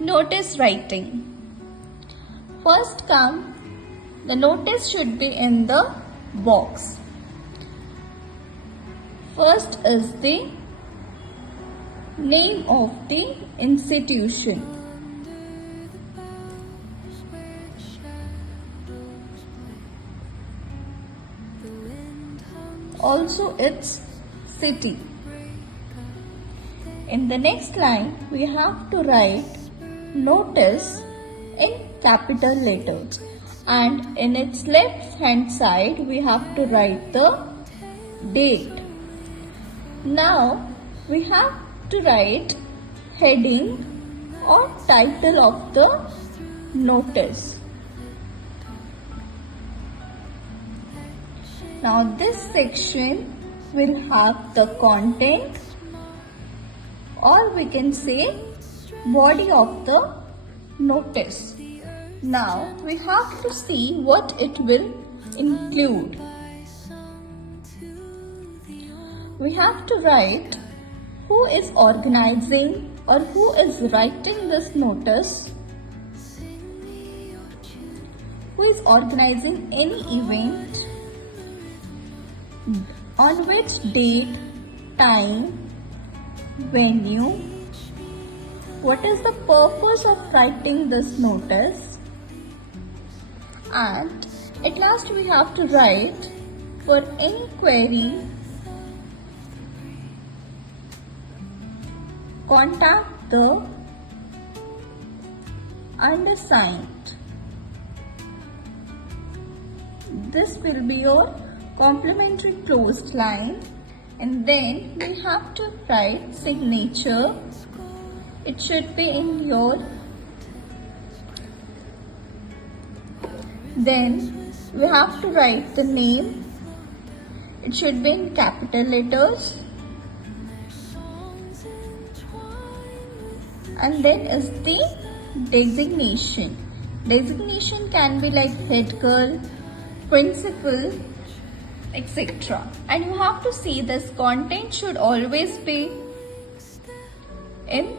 Notice writing. First come, the notice should be in the box. First is the name of the institution. Also its city. In the next line, we have to write notice in capital letters, and in its left hand side we have to write the date. Now we have to write heading or title of the notice. Now this section will have the content, or we can say body of the notice. Now we have to see what it will include. We have to write who is organizing or who is writing this notice, who is organizing any event, on which date, time, venue, what is the purpose of writing this notice, and at last we have to write for any query, contact the undersigned. This will be your complementary closed line, and then we have to write signature. It should be in your. Then we have to write the name. It should be in capital letters. And then is the designation. Designation can be like head girl, principal, etc. And you have to see this content should always be in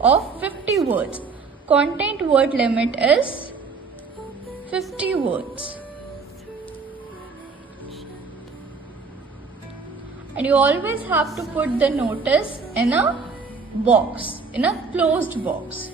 of 50 words. Content word limit is 50 words. And you always have to put the notice in a box, in a closed box.